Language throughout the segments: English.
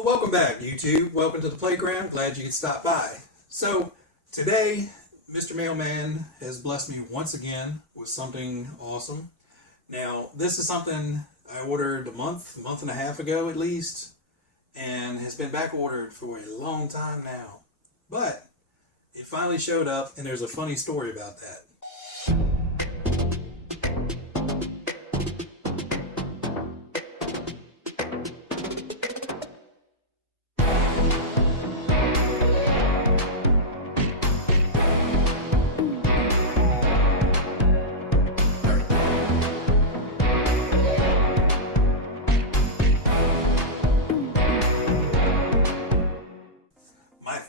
Well, welcome back, YouTube. Welcome to the playground. Glad you could stop by. So, today, Mr. Mailman has blessed me once again with something awesome. Now, this is something I ordered a month and a half ago at least, and has been back ordered for a long time now. But, it finally showed up, and there's a funny story about that.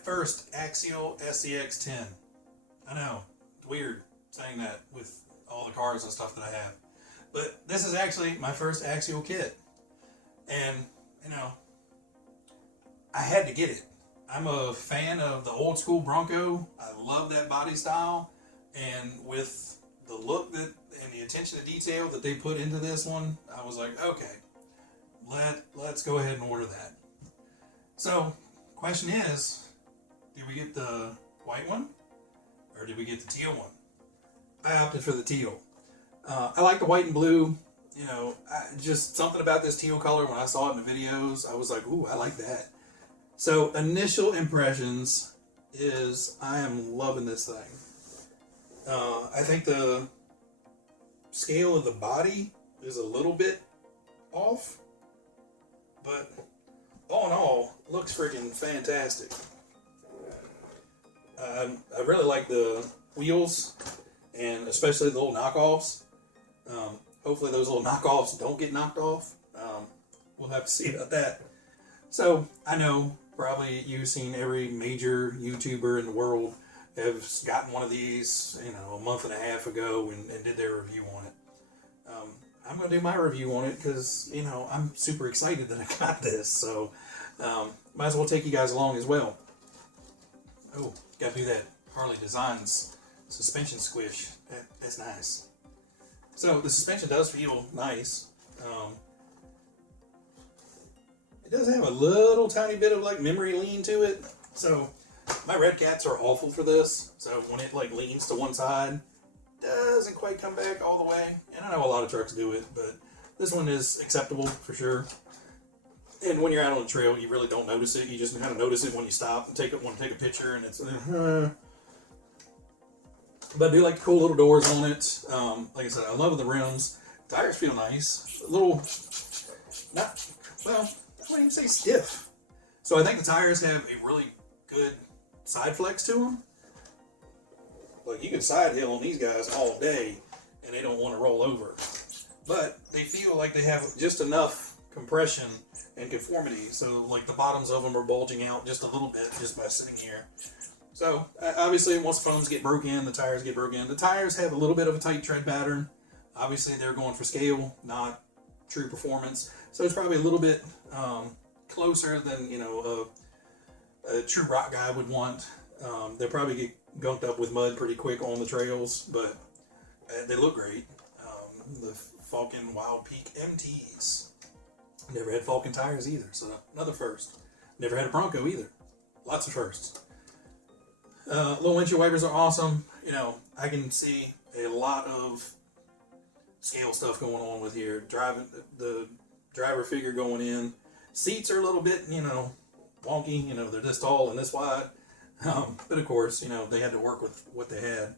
First Axial SCX10. I know, it's weird saying that with all the cars and stuff that I have. But this is actually my first Axial kit. And, you know, I had to get it. I'm a fan of the old school Bronco. I love that body style. And with the look that and the attention to detail that they put into this one, I was like, okay, let's go ahead and order that. So, question is, did we get the white one, or did we get the teal one? I opted for the teal. I like the white and blue. You know, just something about this teal color, when I saw it in the videos, I was like, ooh, I like that. So, initial impressions is I am loving this thing. I think the scale of the body is a little bit off, but all in all, looks freaking fantastic. I really like the wheels, and especially the little knockoffs. Hopefully those little knockoffs don't get knocked off. We'll have to see about that. So, I know probably you've seen every major YouTuber in the world have gotten one of these, you know, a month and a half ago and did their review on it. I'm going to do my review on it because, you know, I'm super excited that I got this. So, might as well take you guys along as well. Oh, gotta do that Harley Designs suspension squish. That's nice. So the suspension does feel nice. It does have a little tiny bit of like memory lean to it. So my red cats are awful for this. So when it like leans to one side, doesn't quite come back all the way. And I know a lot of trucks do it, but this one is acceptable for sure. And when you're out on the trail, you really don't notice it. You just kind of notice it when you stop and want to take a picture, and it's. But I do like the cool little doors on it. Like I said, I love the rims. Tires feel nice. A little, well, I wouldn't even say stiff. So I think the tires have a really good side flex to them. Like you can side hill on these guys all day, and they don't want to roll over. But they feel like they have just enough compression and conformity, so like the bottoms of them are bulging out just a little bit just by sitting here. So obviously once the foams get broken, the tires get broken. The tires have a little bit of a tight tread pattern. Obviously they're going for scale, not true performance, so it's probably a little bit closer than, you know, a true rock guy would want. They'll probably get gunked up with mud pretty quick on the trails, but they look great. The Falcon Wild Peak MTs. Never had Falcon tires either, so another first. Never had a Bronco either. Lots of firsts. Little windshield wipers are awesome. You know, I can see a lot of scale stuff going on with here. Driving the driver figure going in. Seats are a little bit, you know, wonky. You know, they're this tall and this wide. But of course, you know, they had to work with what they had.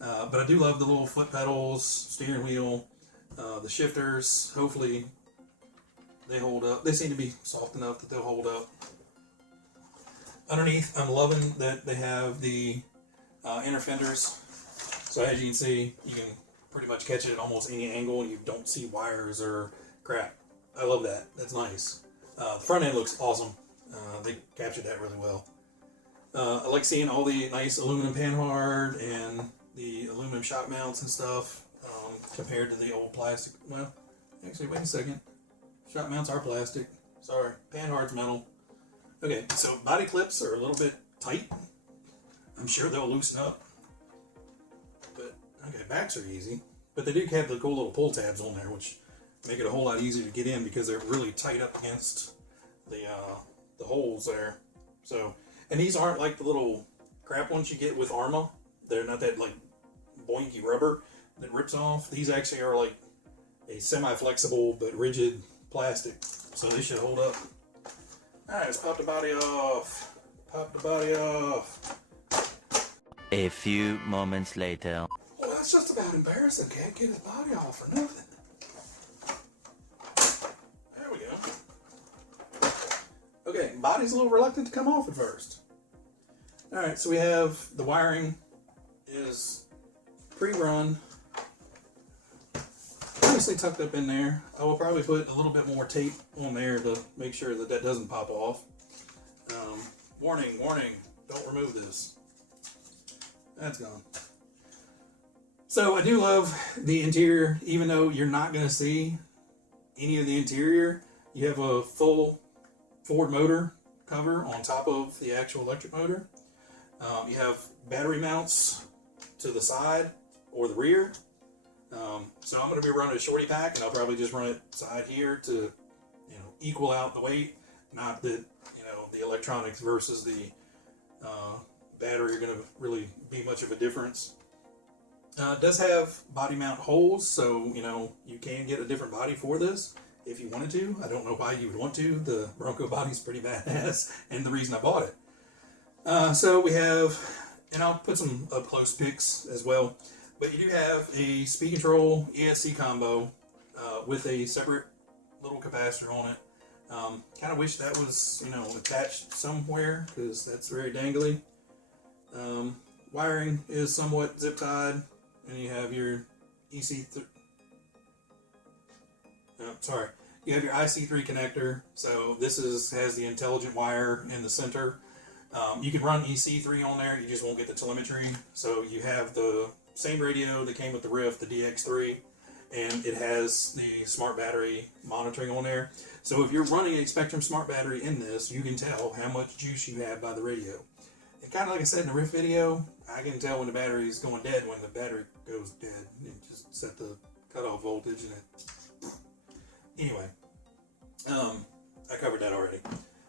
But I do love the little foot pedals, steering wheel, the shifters. Hopefully they hold up. They seem to be soft enough that they'll hold up. Underneath, I'm loving that they have the inner fenders. So as you can see, you can pretty much catch it at almost any angle and you don't see wires or crap. I love that. That's nice. The front end looks awesome. They captured that really well. I like seeing all the nice aluminum panhard and the aluminum shock mounts and stuff compared to the old plastic. Well, actually, wait a second. Shock mounts are plastic. Sorry, panhard's metal. Okay, so body clips are a little bit tight. I'm sure they'll loosen up. But, okay, backs are easy. But they do have the cool little pull tabs on there, which make it a whole lot easier to get in because they're really tight up against the the holes there. So, and these aren't like the little crap ones you get with Arma. They're not that like boinky rubber that rips off. These actually are like a semi-flexible but rigid plastic, so they should hold up. All right, let's pop the body off. Pop the body off. A few moments later. Well, that's just about embarrassing. Can't get his body off for nothing. There we go. Okay, body's a little reluctant to come off at first. All right, so we have the wiring is pre-run, nicely tucked up in there. I will probably put a little bit more tape on there to make sure that that doesn't pop off. Warning, warning, don't remove this. That's gone. So I do love the interior, even though you're not going to see any of the interior. You have a full Ford motor cover on top of the actual electric motor. You have battery mounts to the side or the rear. So I'm going to be running a shorty pack, and I'll probably just run it side here to, equal out the weight. Not that, the electronics versus the battery are going to really be much of a difference. It does have body mount holes, so, you can get a different body for this if you wanted to. I don't know why you would want to. The Bronco body's pretty badass, and the reason I bought it. So we have, and I'll put some up close pics as well, but you do have a speed control ESC combo with a separate little capacitor on it. Kind of wish that was, attached somewhere, because that's very dangly. Wiring is somewhat zip tied, and you have your you have your IC3 connector. So this has the intelligent wire in the center. You can run EC3 on there, you just won't get the telemetry. So you have the same radio that came with the Rift, the DX3, and it has the smart battery monitoring on there. So if you're running a Spectrum smart battery in this, you can tell how much juice you have by the radio. And kind of like I said in the Rift video, I can tell when the battery is going dead when the battery goes dead. You just set the cutoff voltage and it... Anyway, I covered that already.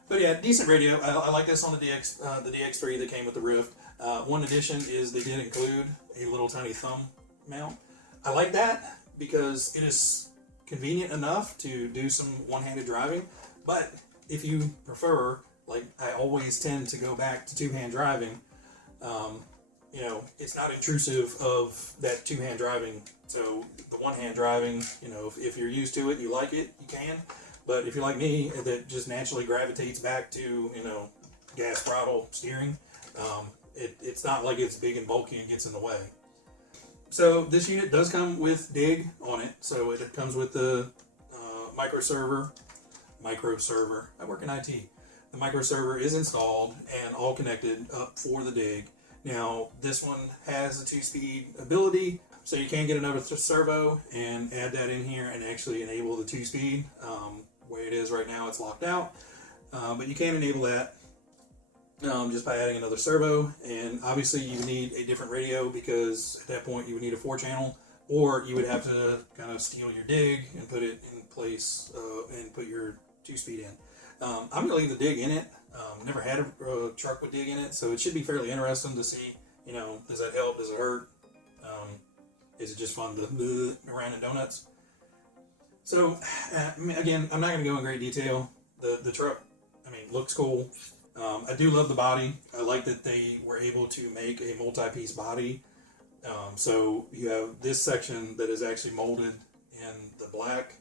But yeah, decent radio. I like this on the DX3 that came with the Rift. One addition is they did include a little tiny thumb mount. I like that because it is convenient enough to do some one-handed driving. But if you prefer, like I always tend to go back to two-hand driving, it's not intrusive of that two-hand driving. So the one-hand driving, if you're used to it, you like it, you can. But if you're like me, that just naturally gravitates back to, gas throttle steering, it's not like it's big and bulky and gets in the way. So this unit does come with DIG on it. So it comes with the micro server. I work in IT. The micro server is installed and all connected up for the DIG. Now this one has a 2-speed ability, so you can get another servo and add that in here and actually enable the 2-speed. The way it is right now, it's locked out, but you can enable that just by adding another servo. And obviously you would need a different radio, because at that point you would need a 4-channel, or you would have to kind of steal your DIG and put it in place and put your 2-speed in. I'm going to leave the DIG in it. Never had a truck with DIG in it, so it should be fairly interesting to see, does that help, does it hurt, is it just fun to around in donuts? So, again, I'm not going to go in great detail. The truck, looks cool. I do love the body. I like that they were able to make a multi-piece body. So you have this section that is actually molded in the black,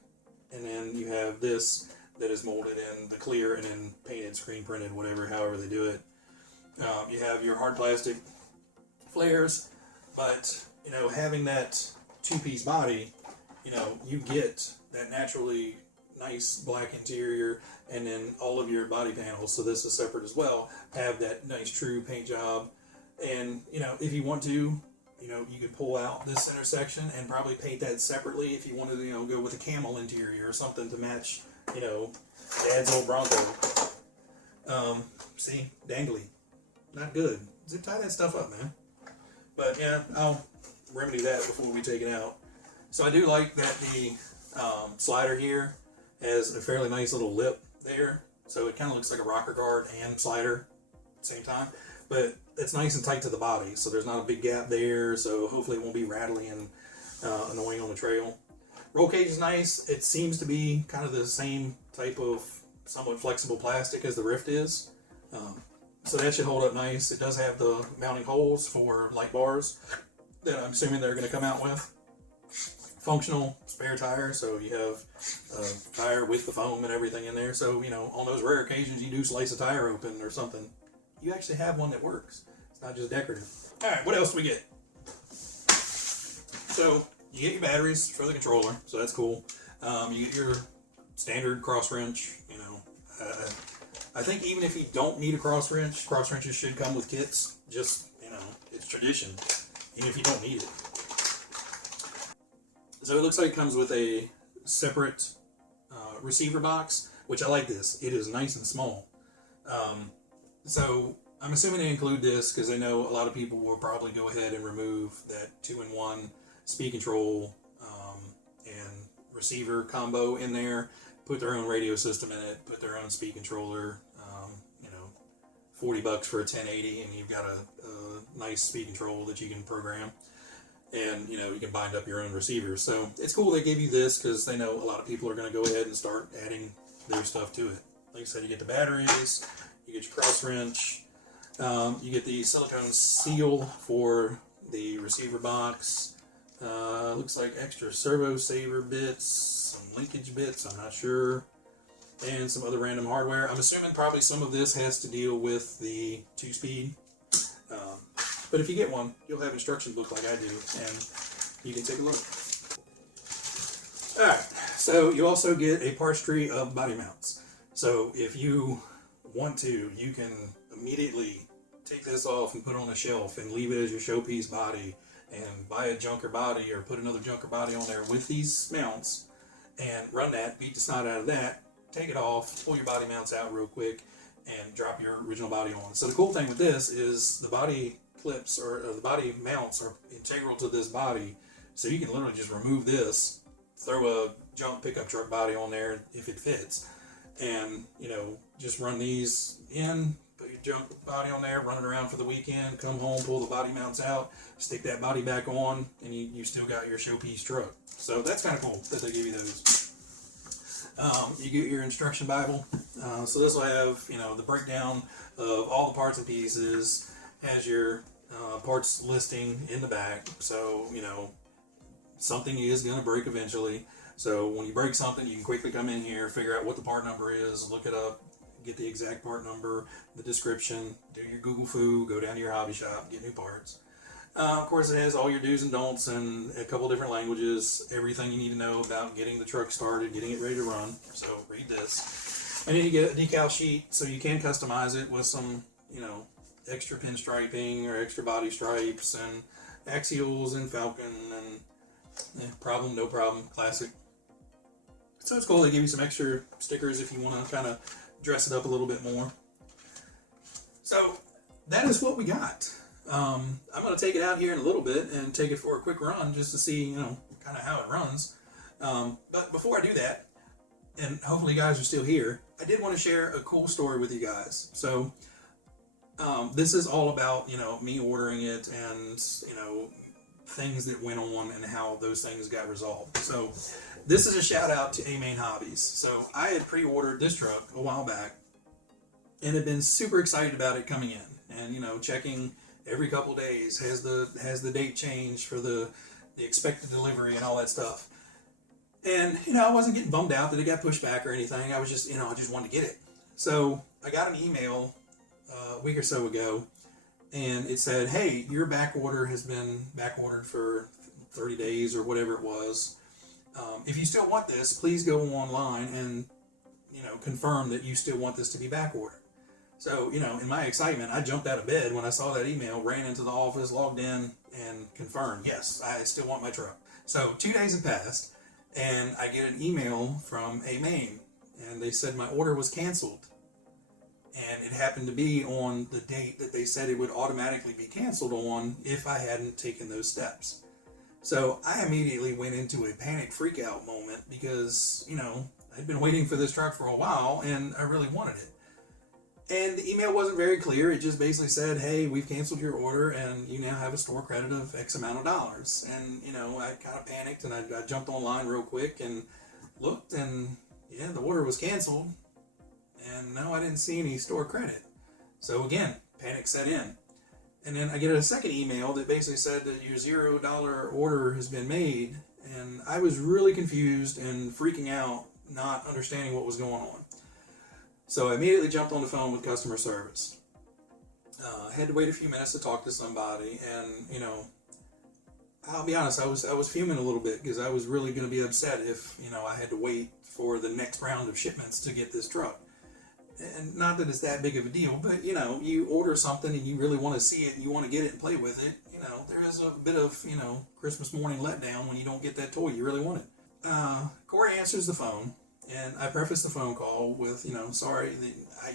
and then you have this that is molded in the clear and then painted, screen printed, however they do it. You have your hard plastic flares, but having that 2-piece body, you get that naturally nice black interior, and then all of your body panels, so this is separate as well, have that nice true paint job. And if you want to, you could pull out this center section and probably paint that separately if you wanted to, go with a camel interior or something to match, Dad's old Bronco. See, dangly, not good. Zip tie that stuff up, man. But yeah, I'll remedy that before we take it out. So I do like that the slider here has a fairly nice little lip there, so it kind of looks like a rocker guard and slider at the same time, but it's nice and tight to the body, so there's not a big gap there, so hopefully it won't be rattly and annoying on the trail. Roll cage is nice. It seems to be kind of the same type of somewhat flexible plastic as the Rift is, so that should hold up nice. It does have the mounting holes for light bars that I'm assuming they're going to come out with. Functional spare tire, so you have a tire with the foam and everything in there, so you know, on those rare occasions you do slice a tire open or something, you actually have one that works. It's not just decorative. Alright, what else do we get? So you get your batteries for the controller, so that's cool. You get your standard cross wrench. You know, I think even if you don't need a cross wrenches should come with kits. Just, you know, it's tradition, even if you don't need it. So it looks like it comes with a separate receiver box, which I like this. It is nice and small. So I'm assuming they include this because I know a lot of people will probably go ahead and remove that 2-in-1 speed control and receiver combo in there, put their own radio system in it, put their own speed controller, you know, $40 for a 1080, and you've got a nice speed control that you can program. And, you know, you can bind up your own receivers. So it's cool they give you this because they know a lot of people are going to go ahead and start adding their stuff to it. Like I said, you get the batteries, you get your cross wrench, you get the silicone seal for the receiver box. Looks like extra servo saver bits, some linkage bits, I'm not sure, and some other random hardware. I'm assuming probably some of this has to deal with the 2-speed. But if you get one, you'll have instruction book like I do, and you can take a look. Alright, so you also get a parts tree of body mounts. So if you want to, you can immediately take this off and put it on a shelf and leave it as your showpiece body, and buy a junker body or put another junker body on there with these mounts and run that, beat the snot out of that, take it off, pull your body mounts out real quick, and drop your original body on. So the cool thing with this is the body clips or the body mounts are integral to this body, so you can literally just remove this, throw a junk pickup truck body on there if it fits, and you know, just run these in, put your junk body on there, run it around for the weekend, come home, pull the body mounts out, stick that body back on, and you still got your showpiece truck. So that's kind of cool that they give you those. You get your instruction Bible. So this will have, you know, the breakdown of all the parts and pieces, has your parts listing in the back, so you know something is going to break eventually. So when you break something, you can quickly come in here, figure out what the part number is, look it up, get the exact part number, the description, do your Google Foo, go down to your hobby shop, get new parts. Of course, it has all your do's and don'ts in a couple different languages, everything you need to know about getting the truck started, getting it ready to run. So read this. And then you get a decal sheet, so you can customize it with some, you know, extra pinstriping or extra body stripes and axials and falcon and problem, no problem, classic. So it's cool. They give you some extra stickers if you want to kind of dress it up a little bit more. So that is what we got. I'm going to take it out here in a little bit and take it for a quick run just to see, you know, kind of how it runs. But before I do that, and hopefully you guys are still here, I did want to share a cool story with you guys. So this is all about, you know, me ordering it and, you know, things that went on and how those things got resolved. So this is a shout out to A-Main Hobbies. So I had pre-ordered this truck a while back and had been super excited about it coming in, and, you know, checking every couple days, has the date changed for the expected delivery and all that stuff. And, you know, I wasn't getting bummed out that it got pushed back or anything. I was just, you know, I just wanted to get it. So I got an email a week or so ago, and it said, hey, your back order has been back ordered for 30 days or whatever it was. If you still want this, please go online and, you know, confirm that you still want this to be back ordered. So, you know, in my excitement, I jumped out of bed when I saw that email, ran into the office, logged in, and confirmed, yes, I still want my truck. So 2 days have passed, and I get an email from A-Main, and they said my order was canceled. And it happened to be on the date that they said it would automatically be canceled on if I hadn't taken those steps. So I immediately went into a panic freak out moment because, you know, I'd been waiting for this truck for a while, and I really wanted it. And the email wasn't very clear. It just basically said, hey, we've canceled your order, and you now have a store credit of X amount of dollars. And, you know, I kind of panicked, and I jumped online real quick and looked, and yeah, the order was canceled. And no, I didn't see any store credit. So again, panic set in. And then I get a second email that basically said that your $0 order has been made. And I was really confused and freaking out, not understanding what was going on. So I immediately jumped on the phone with customer service. I had to wait a few minutes to talk to somebody, and, you know, I'll be honest, I was fuming a little bit because I was really going to be upset if, you know, I had to wait for the next round of shipments to get this truck. And not that it's that big of a deal, but, you know, you order something and you really want to see it and you want to get it and play with it. You know, there is a bit of, you know, Christmas morning letdown when you don't get that toy you really wanted. Corey answers the phone, and I preface the phone call with, you know, sorry,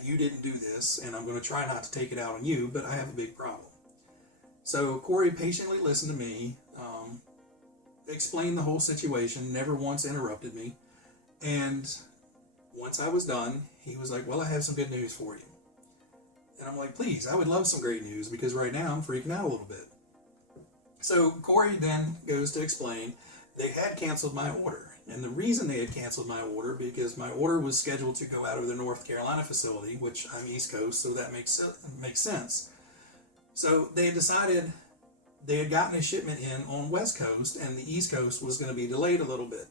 you didn't do this, and I'm going to try not to take it out on you, but I have a big problem. So Corey patiently listened to me, explained the whole situation, never once interrupted me, and once I was done, he was like, well, I have some good news for you. And I'm like, please, I would love some great news, because right now I'm freaking out a little bit. So Corey then goes to explain they had canceled my order. And the reason they had canceled my order, because my order was scheduled to go out of the North Carolina facility, which I'm East Coast, so that makes sense. So they had decided they had gotten a shipment in on West Coast, and the East Coast was going to be delayed a little bit.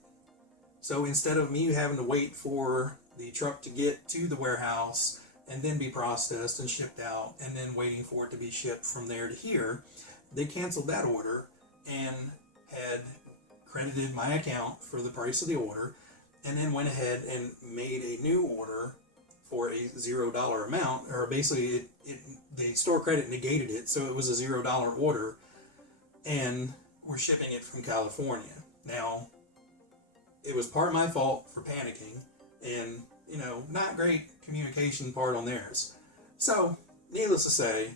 So instead of me having to wait for the truck to get to the warehouse and then be processed and shipped out, and then waiting for it to be shipped from there to here, they canceled that order and had credited my account for the price of the order, and then went ahead and made a new order for a $0 amount, or basically the store credit negated it, so it was a $0 order, and we're shipping it from California. Now, it was part of my fault for panicking, and, you know, not great communication part on theirs. So, needless to say,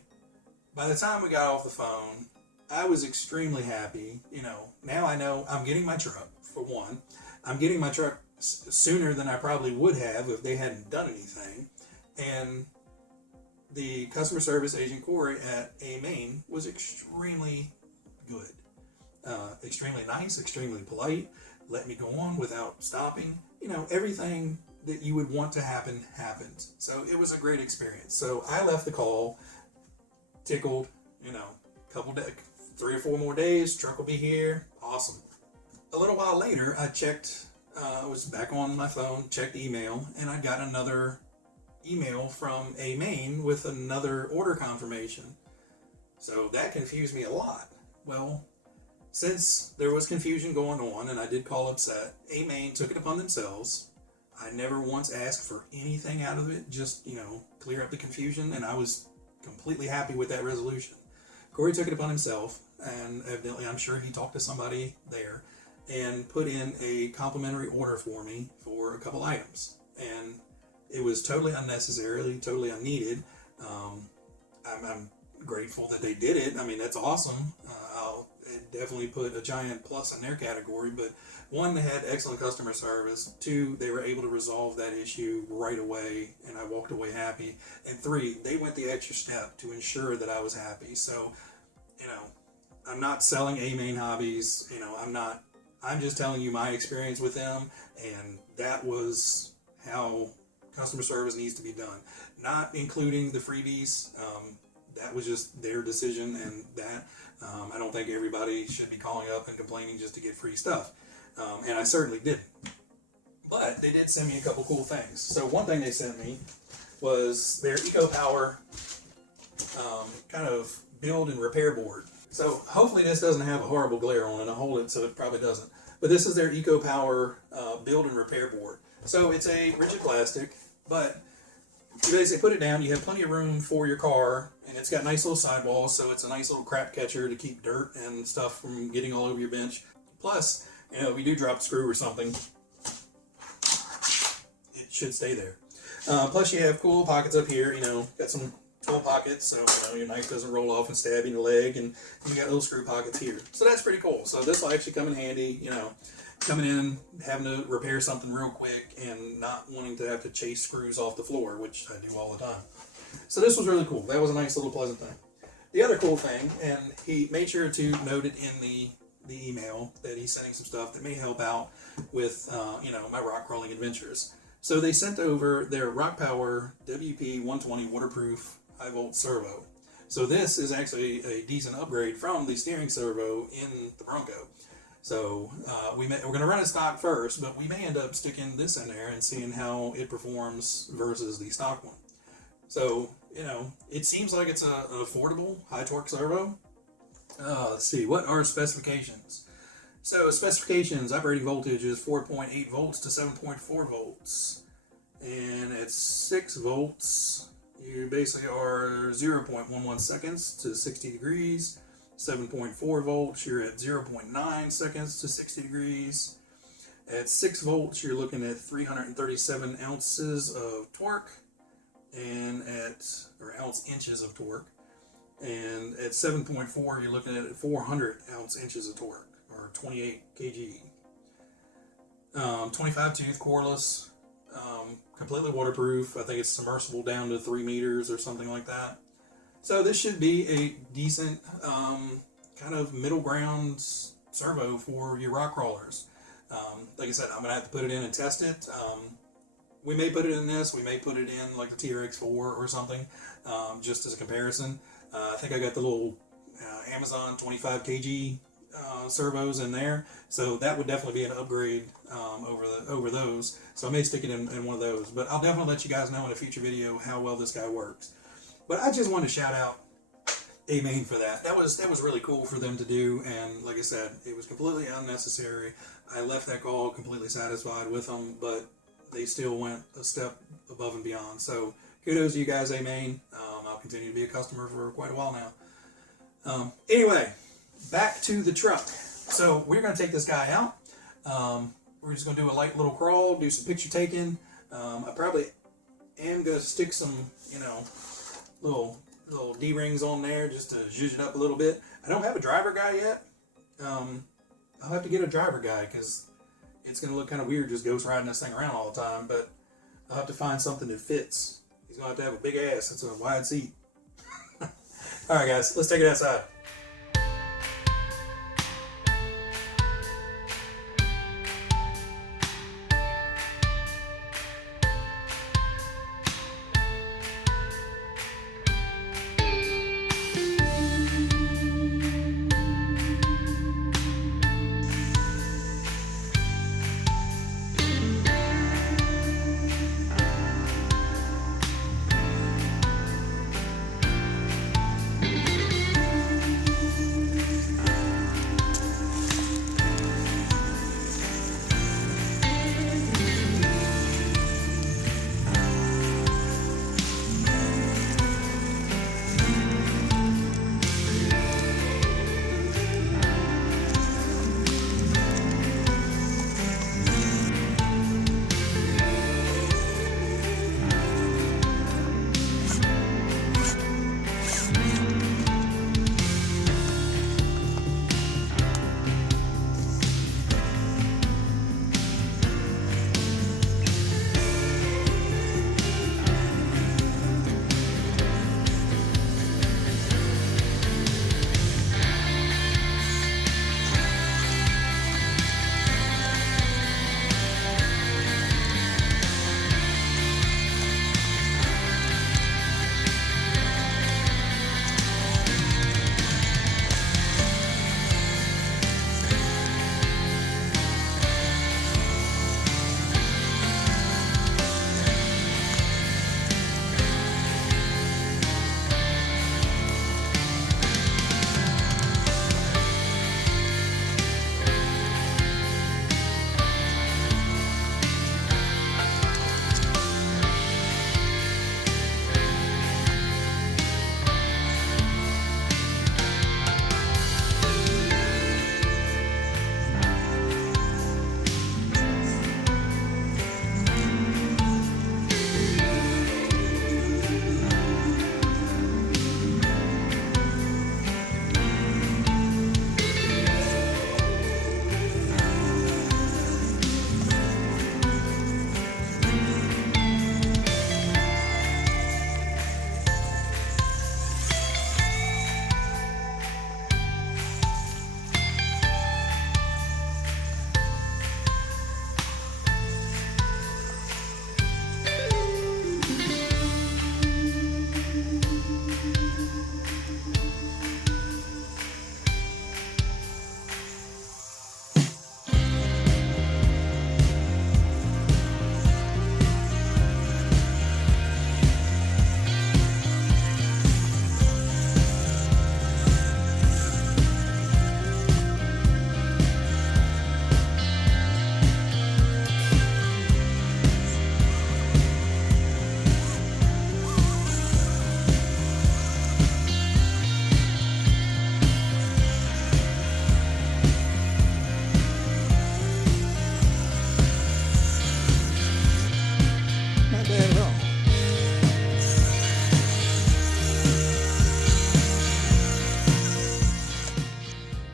by the time we got off the phone, I was extremely happy. You know, now I know I'm getting my truck, for one. I'm getting my truck sooner than I probably would have if they hadn't done anything. And the customer service agent, Corey, at A-Main was extremely good. Extremely nice, extremely polite, let me go on without stopping. You know, everything that you would want to happen happened. So it was a great experience. So I left the call tickled, you know, couple days, 3 or 4 more days, truck will be here, awesome. A little while later, I checked, I was back on my phone, checked email, and I got another email from A-Main with another order confirmation. So that confused me a lot. Well, since there was confusion going on and I did call upset, A-Main took it upon themselves. I never once asked for anything out of it, just, you know, clear up the confusion, and I was completely happy with that resolution. Corey took it upon himself, and evidently I'm sure he talked to somebody there, and put in a complimentary order for me for a couple items. And it was totally unnecessary, totally unneeded. I'm grateful that they did it. I mean, that's awesome. I'll definitely put a giant plus in their category, but 1, they had excellent customer service. 2, they were able to resolve that issue right away, and I walked away happy. And 3, they went the extra step to ensure that I was happy. So, you know, I'm not selling A-Main hobbies, you know, I'm just telling you my experience with them, and that was how customer service needs to be done. Not including the freebies, that was just their decision, and that, I don't think everybody should be calling up and complaining just to get free stuff. And I certainly didn't. But they did send me a couple cool things. So one thing they sent me was their EcoPower kind of build and repair board. So hopefully this doesn't have a horrible glare on it. I'll hold it so it probably doesn't. But this is their EcoPower build and repair board. So it's a rigid plastic, but you basically put it down, you have plenty of room for your car, and it's got nice little sidewalls, so it's a nice little crap catcher to keep dirt and stuff from getting all over your bench. Plus, you know, if you do drop a screw or something, it should stay there. Plus you have cool pockets up here, you know, got some tool pockets, so, you know, your knife doesn't roll off and stab you in the leg, and you got little screw pockets here. So that's pretty cool. So this will actually come in handy, you know, coming in, having to repair something real quick, and not wanting to have to chase screws off the floor, which I do all the time. So this was really cool. That was a nice little pleasant thing. The other cool thing, and he made sure to note it in the email, that he's sending some stuff that may help out with, you know, my rock crawling adventures. So they sent over their Rock Power WP120 waterproof high volt servo. So this is actually a decent upgrade from the steering servo in the Bronco. So we're going to run it stock first, but we may end up sticking this in there and seeing how it performs versus the stock one. So, you know, it seems like it's an affordable high torque servo. Let's see, what are specifications? So specifications, operating voltage is 4.8 volts to 7.4 volts. And at 6 volts, you basically are 0.11 seconds to 60 degrees. 7.4 volts, you're at 0.9 seconds to 60 degrees. At 6 volts, you're looking at 337 ounces of torque, and or ounce inches of torque. And at 7.4, you're looking at 400 ounce inches of torque, or 28 kg. 25 tooth cordless, completely waterproof. I think it's submersible down to 3 meters or something like that. So this should be a decent kind of middle ground servo for your rock crawlers. Like I said, I'm gonna have to put it in and test it. We may put it in this, we may put it in like the TRX4 or something, just as a comparison. I think I got the little Amazon 25 kg servos in there, so that would definitely be an upgrade over those. So I may stick it in one of those, but I'll definitely let you guys know in a future video how well this guy works. But I just wanted to shout out A-Main for that. That was really cool for them to do, and like I said, it was completely unnecessary. I left that call completely satisfied with them, but they still went a step above and beyond. So kudos to you guys, A-Main. I'll continue to be a customer for quite a while now. Anyway, back to the truck. So we're going to take this guy out. We're just going to do a light little crawl, do some picture taking. I probably am going to stick some, you know, little D-rings on there just to zhuzh it up a little bit. I don't have a driver guy yet. I'll have to get a driver guy because it's going to look kind of weird just ghost riding this thing around all the time, but I'll have to find something that fits. He's going to have a big ass. It's a wide seat. Alright guys, let's take it outside.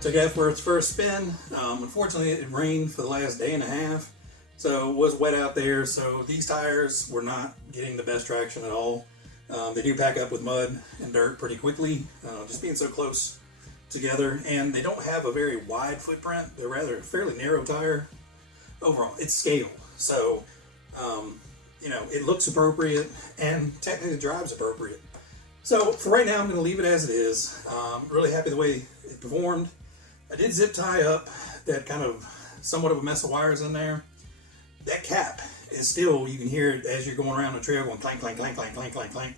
took it for its first spin. Unfortunately, it rained for the last day and a half, so it was wet out there, so these tires were not getting the best traction at all. They do pack up with mud and dirt pretty quickly, just being so close together, and they don't have a very wide footprint. They're rather fairly narrow tire. Overall, it's scale, so you know, it looks appropriate and technically drives appropriate. So for right now, I'm going to leave it as it is. Really happy the way it performed. I did zip tie up that kind of somewhat of a mess of wires in there. That cap is still, you can hear it as you're going around the trail going clank, clank, clank, clank, clank, clank, clank.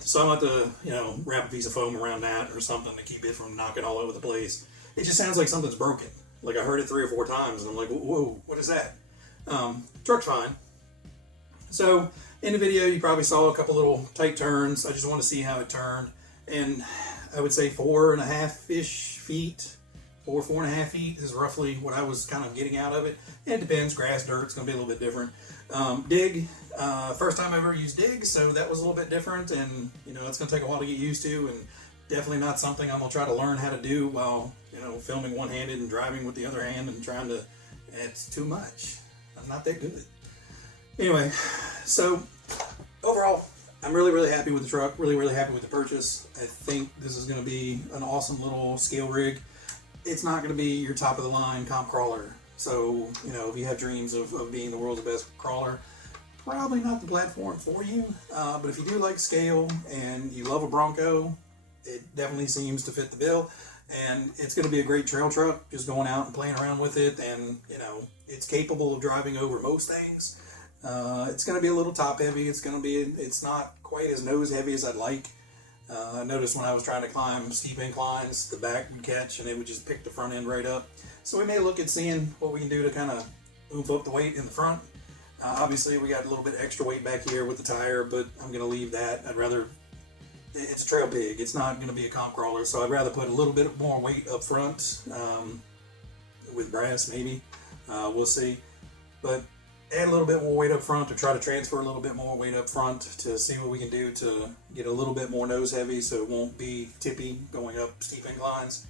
So I'm going to have to, you know, wrap a piece of foam around that or something to keep it from knocking all over the place. It just sounds like something's broken. Like I heard it 3 or 4 times and I'm like, whoa, what is that? Truck's fine. So in the video, you probably saw a couple little tight turns. I just want to see how it turned. And I would say 4.5-ish feet, 4.5 feet is roughly what I was kind of getting out of it. It depends, grass, dirt, it's going to be a little bit different. Dig, first time I ever used dig, so that was a little bit different, and you know, it's going to take a while to get used to, and definitely not something I'm going to try to learn how to do while, you know, filming one-handed and driving with the other hand and trying to, it's too much. I'm not that good. Anyway, so overall, I'm really happy with the truck, really happy with the purchase. I think this is going to be an awesome little scale rig. It's not going to be your top of the line comp crawler. So, you know, if you have dreams of being the world's best crawler, probably not the platform for you. But if you do like scale and you love a Bronco, it definitely seems to fit the bill. And it's going to be a great trail truck, just going out and playing around with it. And, you know, it's capable of driving over most things. It's going to be a little top heavy. It's not quite as nose heavy as I'd like. I noticed when I was trying to climb steep inclines, the back would catch and it would just pick the front end right up. So we may look at seeing what we can do to kind of oomph up the weight in the front. Obviously we got a little bit extra weight back here with the tire, but I'm going to leave that. It's a trail pig. It's not going to be a comp crawler, so I'd rather put a little bit more weight up front with brass maybe. We'll see. But add a little bit more weight up front, to try to transfer a little bit more weight up front to see what we can do to get a little bit more nose heavy so it won't be tippy going up steep inclines.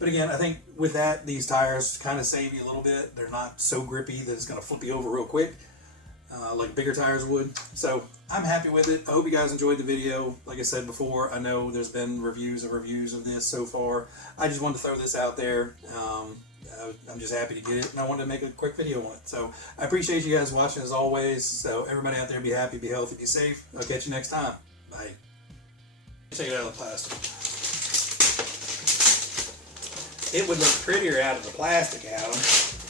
But again, I think with that, these tires kind of save you a little bit. They're not so grippy that it's going to flip you over real quick like bigger tires would. So I'm happy with it. I hope you guys enjoyed the video. Like I said before, I know there's been reviews of this so far. I just wanted to throw this out there. I'm just happy to get it, and I wanted to make a quick video on it. So I appreciate you guys watching as always. So everybody out there, be happy, be healthy, be safe. I'll catch you next time. Bye. Take it out of the plastic. It would look prettier out of the plastic, Addam.